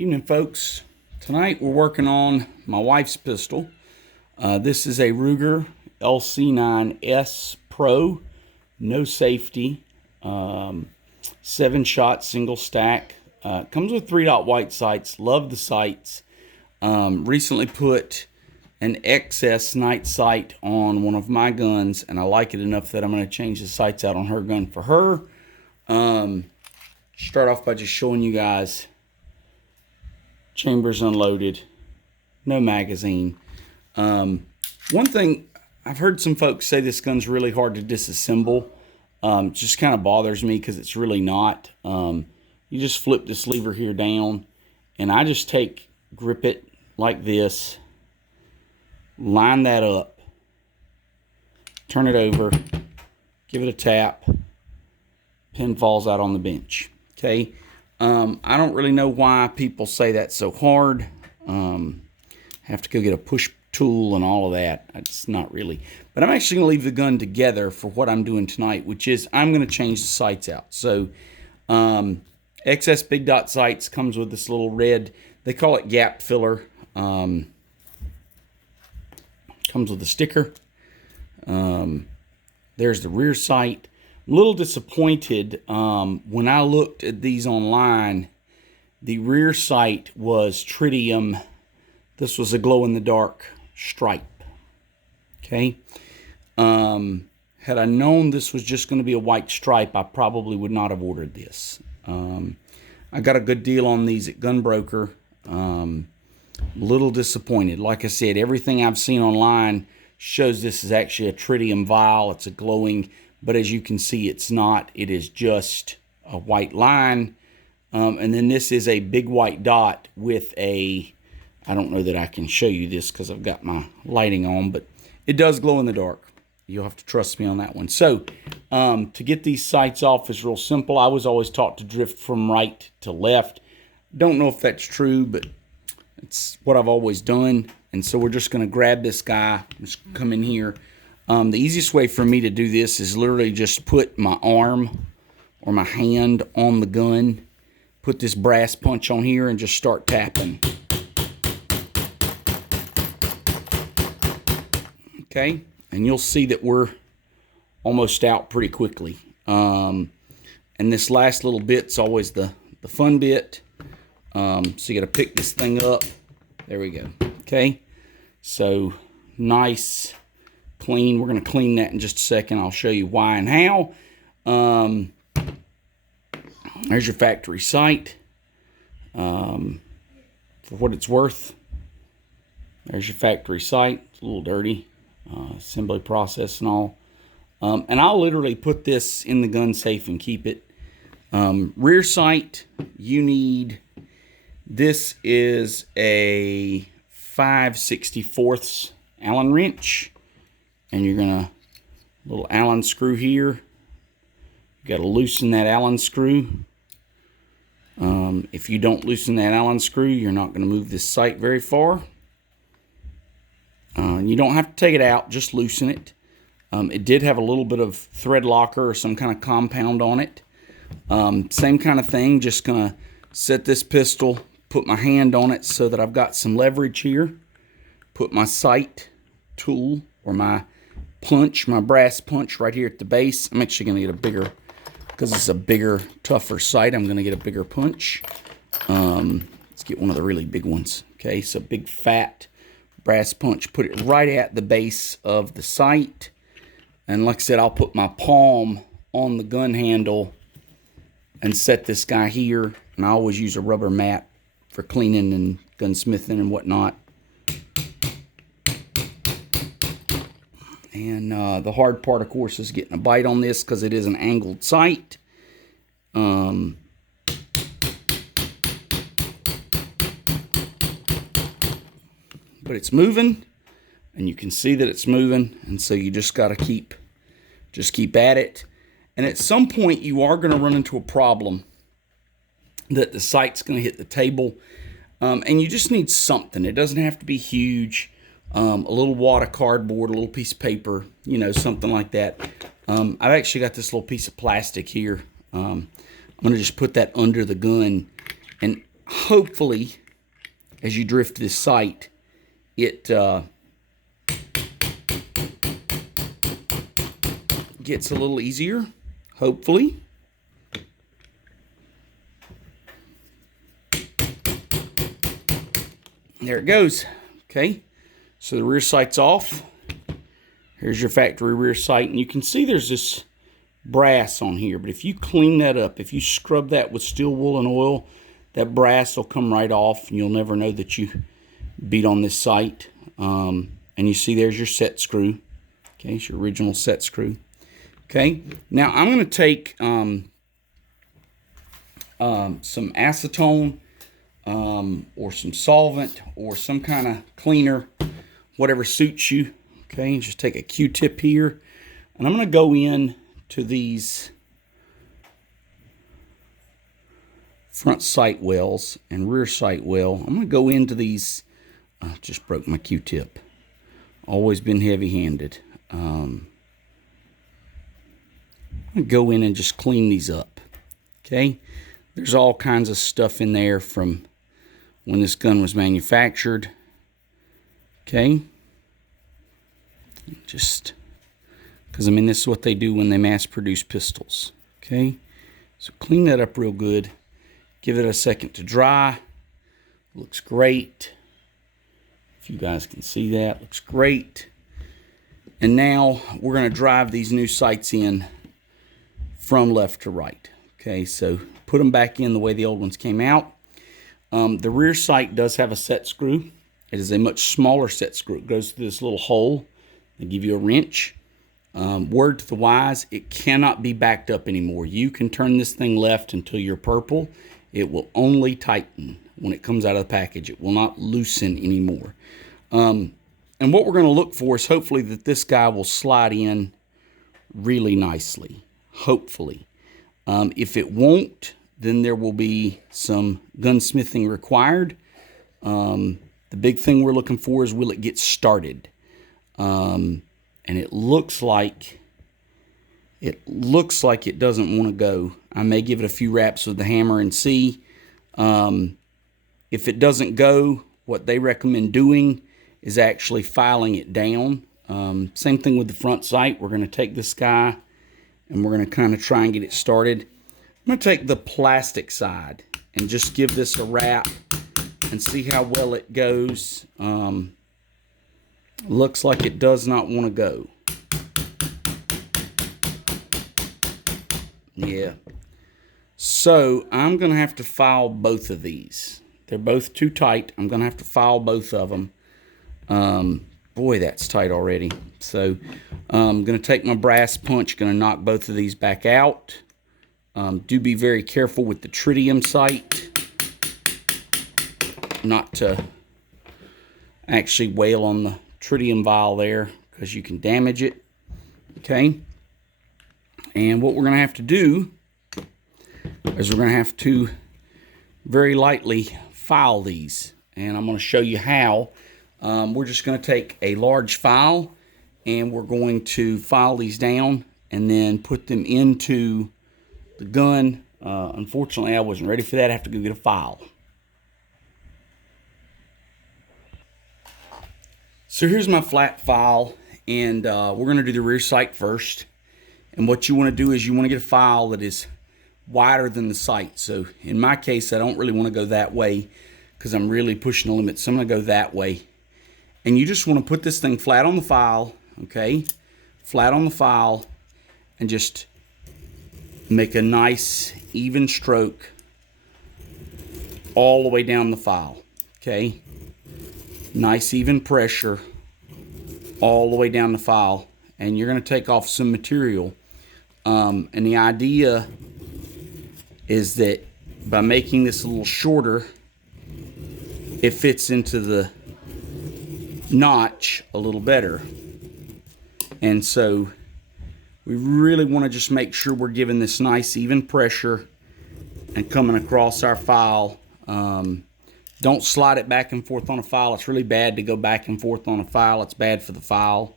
Evening, folks. Tonight we're working on my wife's pistol. This is a Ruger lc9s Pro, no safety, 7-shot single stack. Comes with 3-dot white sights. Love the sights. Recently put an XS night sight on one of my guns, and I like it enough that I'm going to change the sights out on her gun for her. Start off by just showing you guys chambers unloaded, no magazine. One thing, I've heard some folks say this gun's really hard to disassemble. It just kind of bothers me because it's really not. You just flip this lever here down, and I just grip it like this, line that up, turn it over, give it a tap, pin falls out on the bench. Okay. I don't really know why people say that's so hard. Have to go get a push tool and all of that. It's not really. But I'm actually going to leave the gun together for what I'm doing tonight, which is I'm going to change the sights out. So XS big dot sights comes with this little red, they call it gap filler. Comes with a sticker. There's the rear sight. I'm a little disappointed. When I looked at these online, the rear sight was tritium. This was a glow-in-the-dark stripe. Okay. Had I known this was just going to be a white stripe, I probably would not have ordered this. I got a good deal on these at Gunbroker. A little disappointed. Like I said, everything I've seen online shows this is actually a tritium vial. It's a glowing, but as you can see, it's not. It is just a white line. And then this is a big white dot with a, I don't know that I can show you this because I've got my lighting on, but it does glow in the dark. You'll have to trust me on that one. So to get these sights off is real simple. I was always taught to drift from right to left. Don't know if that's true, but it's what I've always done. And so we're just going to grab this guy, just come in here. The easiest way for me to do this is literally just put my arm or my hand on the gun, put this brass punch on here, and just start tapping. Okay, and you'll see that we're almost out pretty quickly. And this last little bit's always the fun bit. So you got to pick this thing up. There we go. Okay, so nice, clean. We're going to clean that in just a second. I'll show you why and how. There's your factory sight. For what it's worth, there's your factory sight. It's a little dirty. Assembly process and all. And I'll literally put this in the gun safe and keep it. Rear sight, you need, this is a 5/64 Allen wrench, and you're gonna, little Allen screw here. You gotta loosen that Allen screw. If you don't loosen that Allen screw, you're not gonna move this sight very far. You don't have to take it out, just loosen it. It did have a little bit of thread locker or some kind of compound on it. Same kind of thing, just gonna set this pistol, put my hand on it so that I've got some leverage here. Put my sight tool or my punch, my brass punch right here at the base. I'm actually gonna get a bigger, because it's a bigger, tougher sight, I'm gonna get a bigger punch. Let's get one of the really big ones. Okay, so big fat brass punch, put it right at the base of the sight. And like I said, I'll put my palm on the gun handle and set this guy here. And I always use a rubber mat for cleaning and gunsmithing and whatnot. And the hard part, of course, is getting a bite on this because it is an angled sight. But it's moving, and you can see that it's moving, and so you just got to keep at it. And at some point, you are going to run into a problem that the sight's going to hit the table, and you just need something. It doesn't have to be huge. A little wad of cardboard, a little piece of paper, you know, something like that. I've actually got this little piece of plastic here. I'm going to just put that under the gun, and hopefully, as you drift this sight, it gets a little easier, hopefully. There it goes. Okay, so the rear sight's off. Here's your factory rear sight, and you can see there's this brass on here, but if you clean that up, if you scrub that with steel wool and oil, that brass will come right off, and you'll never know that you beat on this sight. And you see there's your set screw. Okay, it's your original set screw. Okay, now I'm going to take some acetone or some solvent or some kind of cleaner, whatever suits you. Okay, just take a Q-tip here, and I'm going to go in to these front sight wells and rear sight well. I'm going to go into these. Just broke my Q-tip. Always been heavy-handed. I'm going to go in and just clean these up. Okay, there's all kinds of stuff in there from when this gun was manufactured. Okay, just because I mean this is what they do when they mass produce pistols. Okay, so clean that up real good, give it a second to dry. Looks great. If you guys can see that, looks great. And now we're going to drive these new sights in from left to right. Okay, so put them back in the way the old ones came out. The rear sight does have a set screw. It is a much smaller set screw. It goes through this little hole. They give you a wrench. Word to the wise, it cannot be backed up anymore. You can turn this thing left until you're purple. It will only tighten when it comes out of the package. It will not loosen anymore. And what we're going to look for is hopefully that this guy will slide in really nicely. Hopefully. If it won't, then there will be some gunsmithing required. The big thing we're looking for is, will it get started? And it looks like it doesn't want to go. I may give it a few raps with the hammer and see. If it doesn't go, what they recommend doing is actually filing it down. Same thing with the front sight. We're going to take this guy and we're going to kind of try and get it started. I'm going to take the plastic side and just give this a wrap and see how well it goes. Looks like it does not want to go. Yeah. So I'm going to have to file both of these. They're both too tight. I'm going to have to file both of them. Boy, that's tight already. So I'm going to take my brass punch, going to knock both of these back out. Do be very careful with the tritium sight, not to actually wail on the tritium vial there, because you can damage it. Okay, and what we're going to have to do is we're going to have to very lightly file these, and I'm going to show you how. We're just going to take a large file and we're going to file these down and then put them into the gun. Unfortunately, I wasn't ready for that. I have to go get a file. So here's my flat file, and we're going to do the rear sight first. And what you want to do is you want to get a file that is wider than the sight. So in my case, I don't really want to go that way because I'm really pushing the limit. So I'm going to go that way. And you just want to put this thing flat on the file, okay? Flat on the file, and just make a nice even stroke all the way down the file, okay? Nice even pressure all the way down the file. And you're going to take off some material. And the idea is that by making this a little shorter, it fits into the notch a little better. And so we really want to just make sure we're giving this nice even pressure and coming across our file. Don't slide it back and forth on a file. It's really bad to go back and forth on a file. It's bad for the file.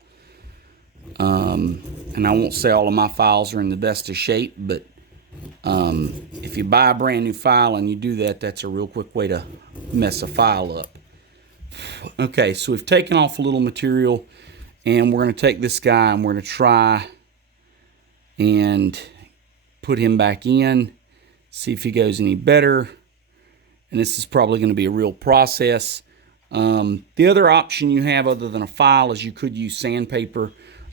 And I won't say all of my files are in the best of shape, but If you buy a brand new file and you do that, that's a real quick way to mess a file up. Okay, so we've taken off a little material, and we're going to take this guy and we're going to try and put him back in, see if he goes any better. And this is probably going to be a real process. The other option you have other than a file is you could use sandpaper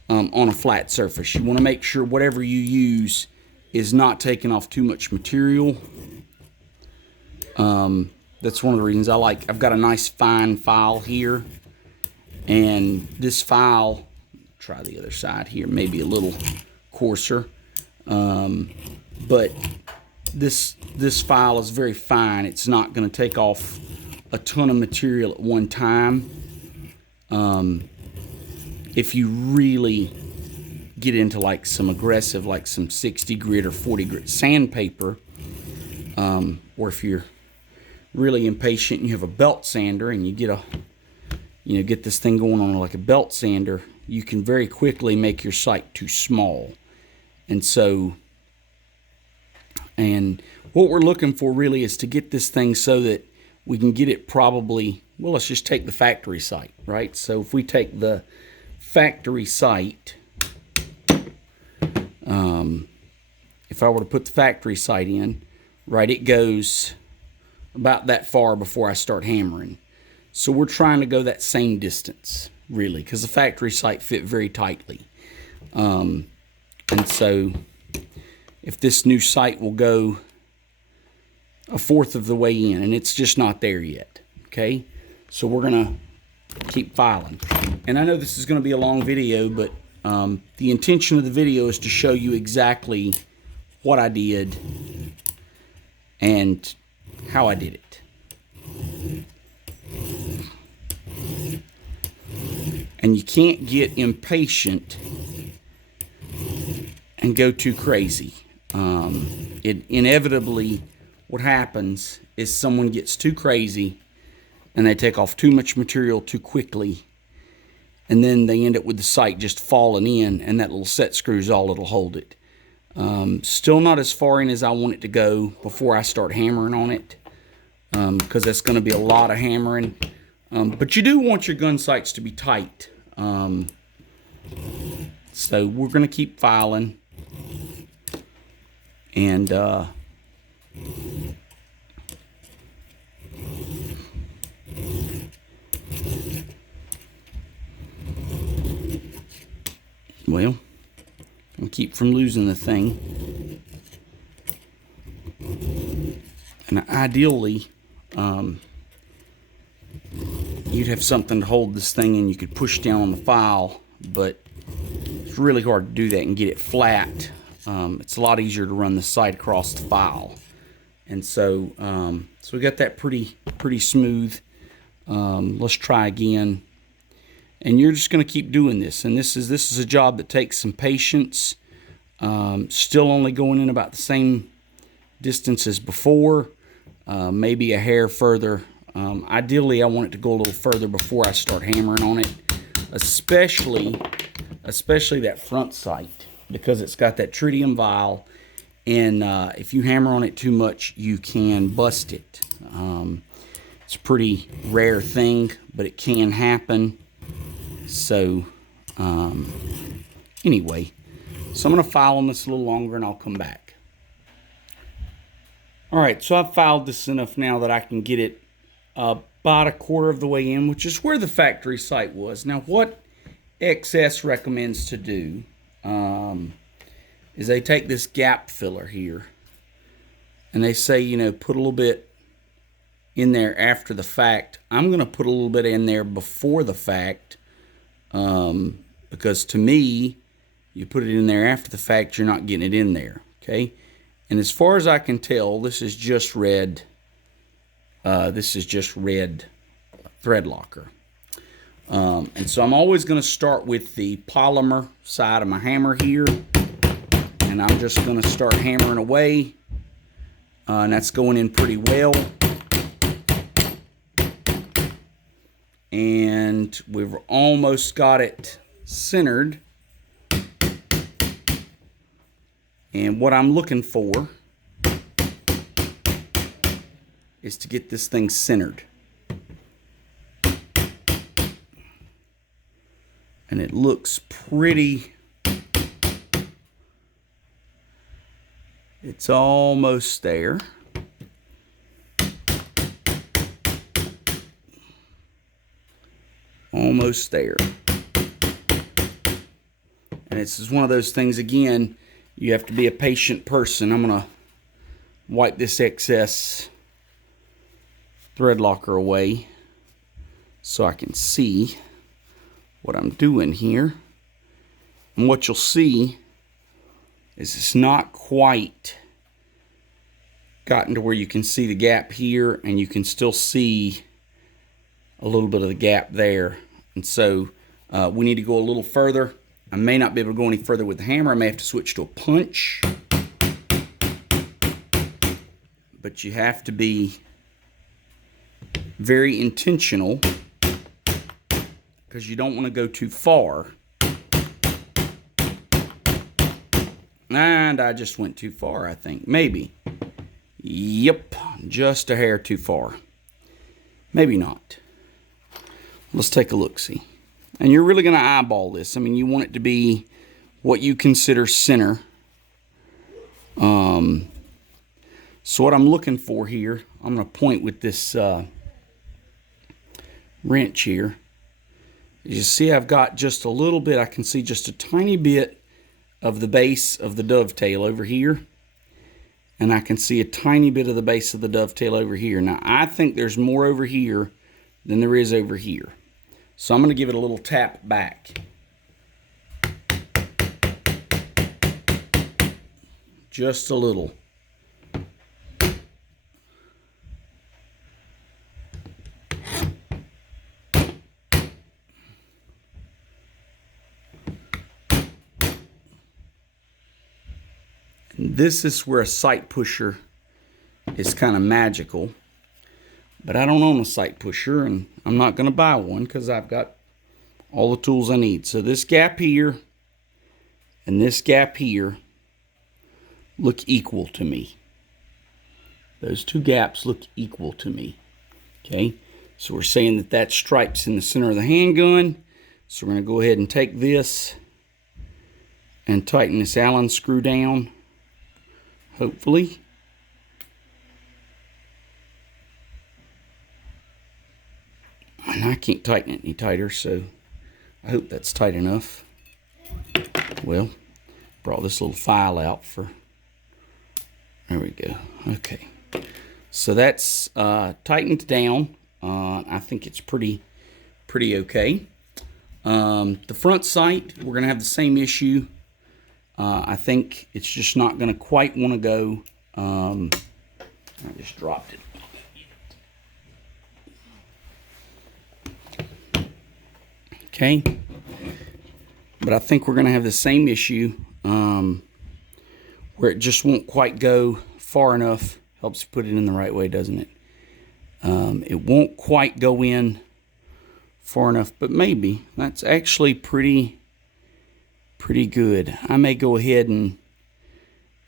on a flat surface. You want to make sure whatever you use is not taking off too much material. That's one of the reasons I like, I've got a nice fine file here, and this file, try the other side here, maybe a little coarser, but this file is very fine. It's not going to take off a ton of material at one time. If you really get into like some aggressive, like some 60 grit or 40 grit sandpaper, or if you're really impatient and you have a belt sander and you get this thing going on like a belt sander, you can very quickly make your sight too small. And so, and what we're looking for really is to get this thing so that we can get it probably, well, let's just take the factory sight, right? So if we take the factory sight, if I were to put the factory sight in, right, it goes about that far before I start hammering. So we're trying to go that same distance, really, because the factory sight fit very tightly. And so if this new sight will go a fourth of the way in, and it's just not there yet, okay? So we're gonna keep filing. And I know this is gonna be a long video, but the intention of the video is to show you exactly what I did and how I did it. And you can't get impatient and go too crazy. It inevitably, what happens is someone gets too crazy and they take off too much material too quickly, and then they end up with the sight just falling in, and that little set screw is all that'll hold it. Still not as far in as I want it to go before I start hammering on it, because that's going to be a lot of hammering. But you do want your gun sights to be tight. So we're going to keep filing. And well, and keep from losing the thing. And ideally, you'd have something to hold this thing and you could push down on the file, but it's really hard to do that and get it flat. It's a lot easier to run the sight across the file. And so, so we got that pretty smooth. Let's try again. And you're just going to keep doing this. And this is a job that takes some patience. Still only going in about the same distance as before, maybe a hair further. Ideally, I want it to go a little further before I start hammering on it, especially that front sight, because it's got that tritium vial, and if you hammer on it too much, you can bust it. It's a pretty rare thing, but it can happen. So anyway, so I'm going to file on this a little longer and I'll come back. All right, so I've filed this enough now that I can get it about a quarter of the way in, which is where the factory sight was. Now, what XS recommends to do is they take this gap filler here and they say, you know, put a little bit in there after the fact. I'm going to put a little bit in there before the fact, because to me, you put it in there after the fact, you're not getting it in there, okay? And as far as I can tell, this is just red. This is just red thread locker. And so I'm always going to start with the polymer side of my hammer here, and I'm just going to start hammering away, and that's going in pretty well. And we've almost got it centered. And what I'm looking for is to get this thing centered. And it looks pretty. It's almost there. Almost there. And this is one of those things, again, you have to be a patient person. I'm going to wipe this excess thread locker away so I can see what I'm doing here. And what you'll see is it's not quite gotten to where you can see the gap here, and you can still see a little bit of the gap there. And so we need to go a little further. I may not be able to go any further with the hammer. I may have to switch to a punch. But you have to be very intentional, because you don't want to go too far. And I just went too far, I think. Maybe. Yep, just a hair too far. Maybe not. Let's take a look-see. And you're really going to eyeball this. I mean, you want it to be what you consider center. So what I'm looking for here, I'm going to point with this wrench here. You see I've got just a little bit, I can see just a tiny bit of the base of the dovetail over here. And I can see a tiny bit of the base of the dovetail over here. Now, I think there's more over here than there is over here. So I'm going to give it a little tap back. Just a little. And this is where a sight pusher is kind of magical. But I don't own a sight pusher, and I'm not going to buy one because I've got all the tools I need. So this gap here and this gap here look equal to me. Those two gaps look equal to me. Okay, so we're saying that that stripe's in the center of the handgun. So we're going to go ahead and take this and tighten this Allen screw down, hopefully. And I can't tighten it any tighter, so I hope that's tight enough. Well, brought this little file out for, there we go. Okay, so that's tightened down. I think it's pretty okay. The front sight, we're gonna have the same issue. I think it's just not gonna quite want to go. I just dropped it. Okay, but I think we're going to have the same issue where it just won't quite go far enough. Helps put it in the right way, doesn't it? It won't quite go in far enough, but maybe. That's actually pretty good. I may go ahead and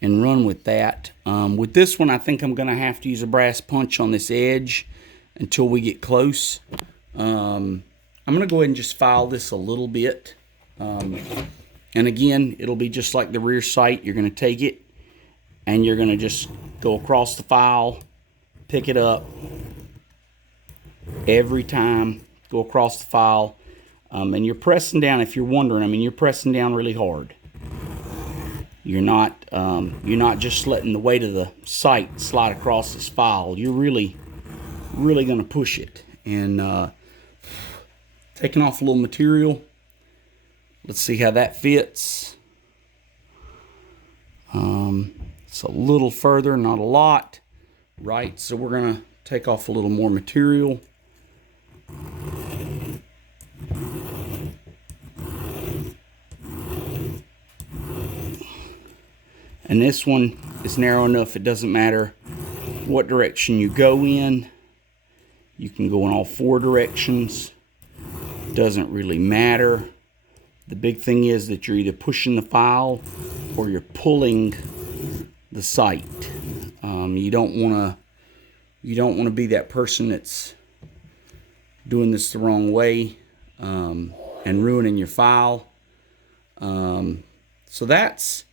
run with that. With this one, I think I'm going to have to use a brass punch on this edge until we get close. I'm going to go ahead and just file this a little bit. And again, it'll be just like the rear sight. You're going to take it and you're going to just go across the file, pick it up every time, go across the file. And you're pressing down, if you're wondering, I mean, you're pressing down really hard. You're not just letting the weight of the sight slide across this file. You're really going to push it. And taking off a little material. Let's see how that fits. It's a little further, not a lot, right? So we're going to take off a little more material. And this one is narrow enough, it doesn't matter what direction you go in. You can go in all four directions. Doesn't really matter. The big thing is that you're either pushing the file or you're pulling the sight. You don't want to be that person that's doing this the wrong way and ruining your file. So that's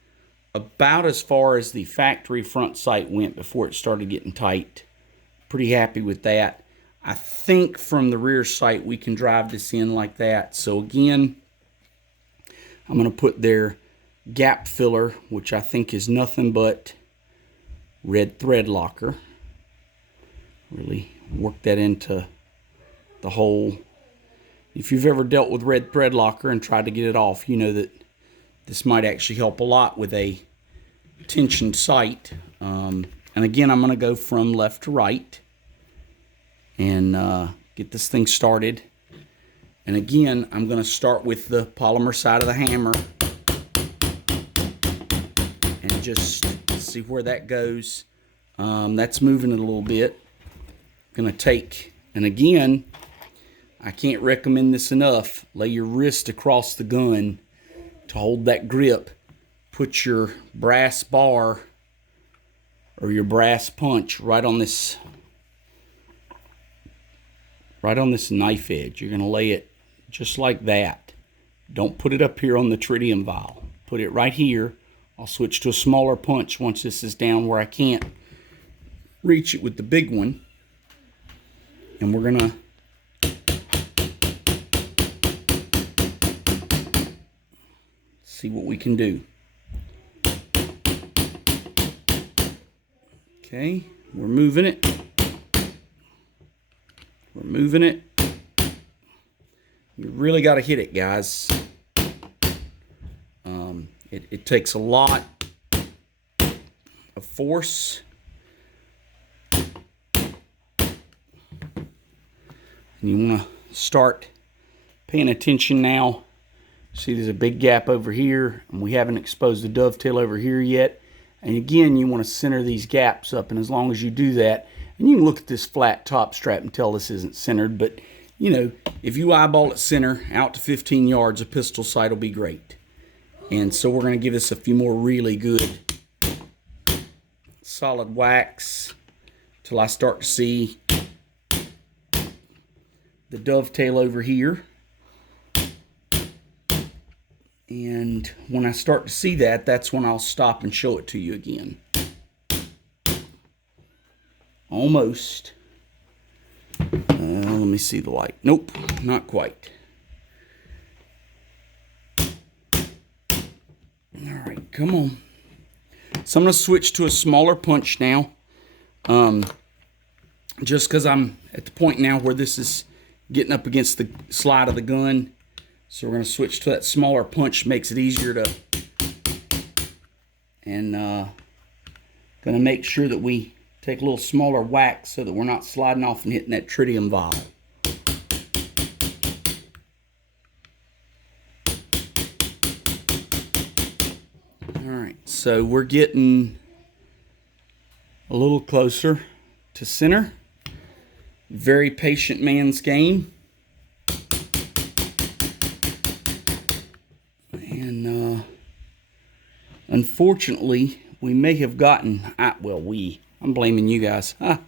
about as far as the factory front sight went before it started getting tight. Pretty happy with that. I think from the rear sight we can drive this in like that. So again, I'm going to put their gap filler, which I think is nothing but red thread locker. Really work that into the hole. If you've ever dealt with red thread locker and tried to get it off, you know that this might actually help a lot with a tensioned sight. And again, I'm going to go from left to right and get this thing started. And again, I'm going to start with the polymer side of the hammer and just see where that goes. That's moving it a little bit. Going to take, and again, I can't recommend this enough, lay your wrist across the gun to hold that grip. Put your brass bar or your brass punch right on this knife edge. You're going to lay it just like that. Don't put it up here on the tritium vial. Put it right here. I'll switch to a smaller punch once this is down where I can't reach it with the big one. And we're going to see what we can do. Okay, we're moving it. We're moving it. You really got to hit it, guys. It takes a lot of force. And you want to start paying attention now. See, there's a big gap over here, and we haven't exposed the dovetail over here yet. And again, you want to center these gaps up, and as long as you do that, and you can look at this flat top strap and tell this isn't centered, but you know, if you eyeball it center out to 15 yards, a pistol sight will be great. And so we're going to give this a few more really good solid whacks till I start to see the dovetail over here. And when I start to see that, that's when I'll stop and show it to you again. Almost. Let me see the light. Nope, not quite. All right, come on. So I'm going to switch to a smaller punch now. Just because I'm at the point now where this is getting up against the slide of the gun. So we're going to switch to that smaller punch. Makes it easier to, and going to make sure that we take a little smaller whack so that we're not sliding off and hitting that tritium vial. Alright, so we're getting a little closer to center. Very patient man's game. And unfortunately, we may have gotten, I'm blaming you guys. I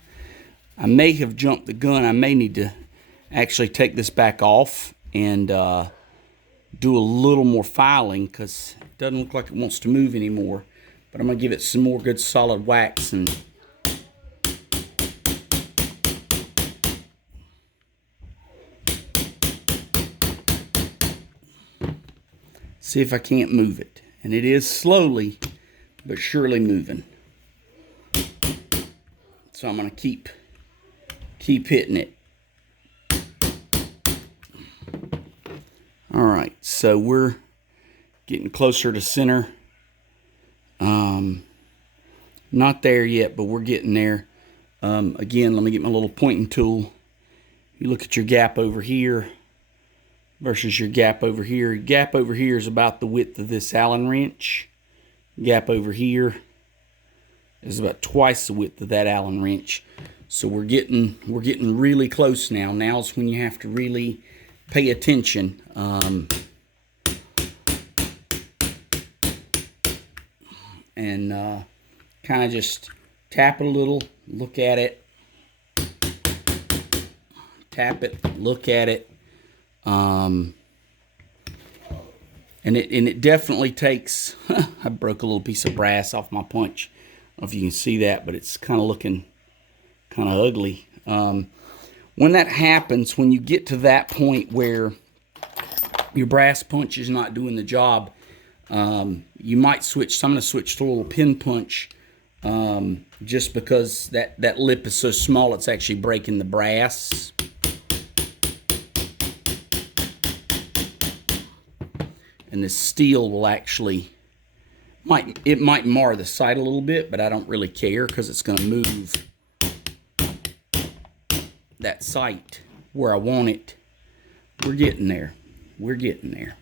may have jumped the gun. I may need to actually take this back off and do a little more filing because it doesn't look like it wants to move anymore. But I'm going to give it some more good solid whacks and see if I can't move it. And it is slowly but surely moving. So I'm going to keep hitting it. All right, so we're getting closer to center. Not there yet, but we're getting there. Again, let me get my little pointing tool. You look at your gap over here versus your gap over here. Gap over here is about the width of this Allen wrench. Gap over here is about twice the width of that Allen wrench. So we're getting really close now. Now's when you have to really pay attention. and kind of just tap it a little, look at it, tap it, look at it. And it definitely takes, I broke a little piece of brass off my punch. I don't know if you can see that, but it's kind of looking kind of ugly. When that happens, when you get to that point where your brass punch is not doing the job, you might switch. So I'm going to switch to a little pin punch, just because that lip is so small, it's actually breaking the brass. And the steel will actually, it might mar the sight a little bit, but I don't really care because it's going to move that sight where I want it. We're getting there. We're getting there.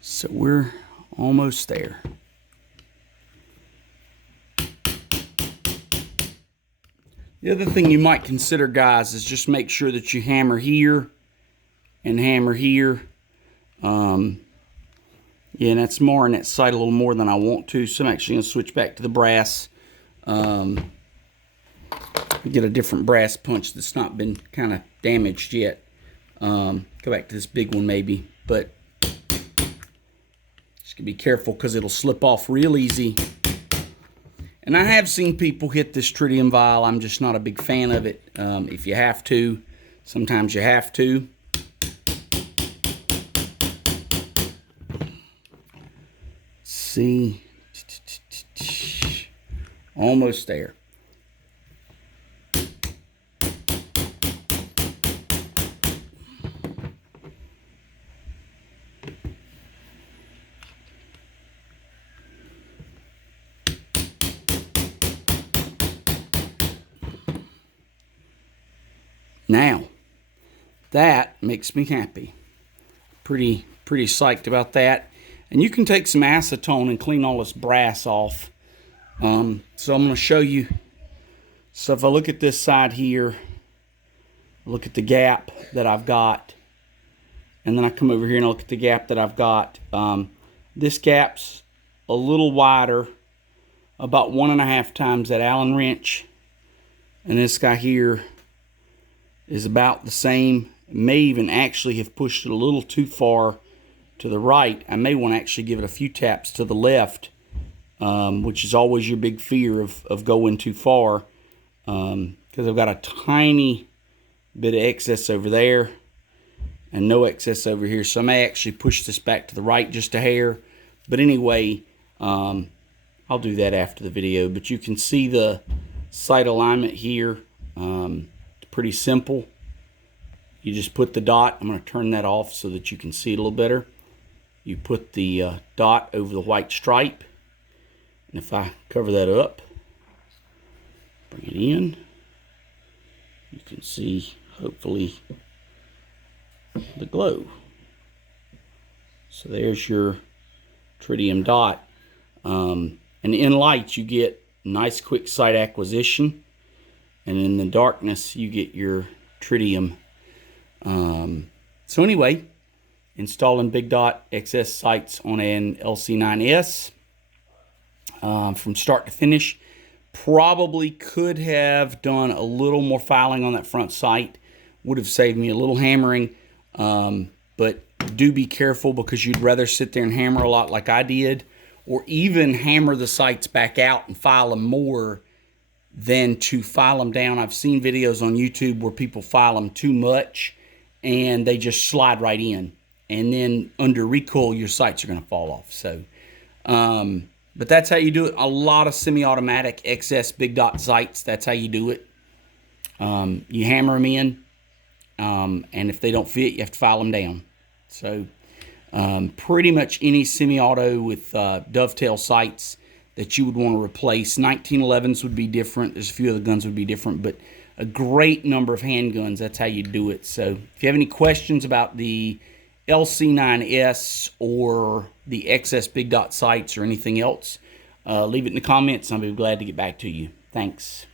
So we're almost there. The other thing you might consider, guys, is just make sure that you hammer here and hammer here. Yeah, and that's marring that sight a little more than I want to, so I'm actually going to switch back to the brass. Get a different brass punch that's not been kind of damaged yet. Go back to this big one maybe, but just be careful because it'll slip off real easy. And I have seen people hit this tritium vial. I'm just not a big fan of it. If you have to, sometimes you have to. See, almost there. Now, that makes me happy. Pretty psyched about that. And you can take some acetone and clean all this brass off. So I'm going to show you. So if I look at this side here, look at the gap that I've got, and then I come over here and I look at the gap that I've got. This gap's a little wider, about 1.5 times that Allen wrench. And this guy here is about the same. May even actually have pushed it a little too far to the right. I may want to actually give it a few taps to the left, which is always your big fear of going too far, because I've got a tiny bit of excess over there and no excess over here. So I may actually push this back to the right just a hair. But anyway, I'll do that after the video. But you can see the sight alignment here. Pretty simple. You just put the dot. I'm going to turn that off so that you can see it a little better. You put the dot over the white stripe, and if I cover that up, bring it in, you can see hopefully the glow. So there's your tritium dot, and in light you get nice quick sight acquisition, and in the darkness you get your tritium. So anyway, installing big dot XS sights on an lc9s from start to finish. Probably could have done a little more filing on that front sight. Would have saved me a little hammering, but do be careful, because you'd rather sit there and hammer a lot like I did, or even hammer the sights back out and file them more than to file them down. I've seen videos on YouTube where people file them too much and they just slide right in, and then under recoil your sights are going to fall off. So but that's how you do it. A lot of semi-automatic XS big dot sights, that's how you do it. You hammer them in, and if they don't fit, you have to file them down. So pretty much any semi-auto with dovetail sights that you would want to replace. 1911s would be different. There's a few other guns would be different, but a great number of handguns, that's how you do it. So if you have any questions about the lc9s or the XS big dot sights or anything else, leave it in the comments and I'll be glad to get back to you. Thanks.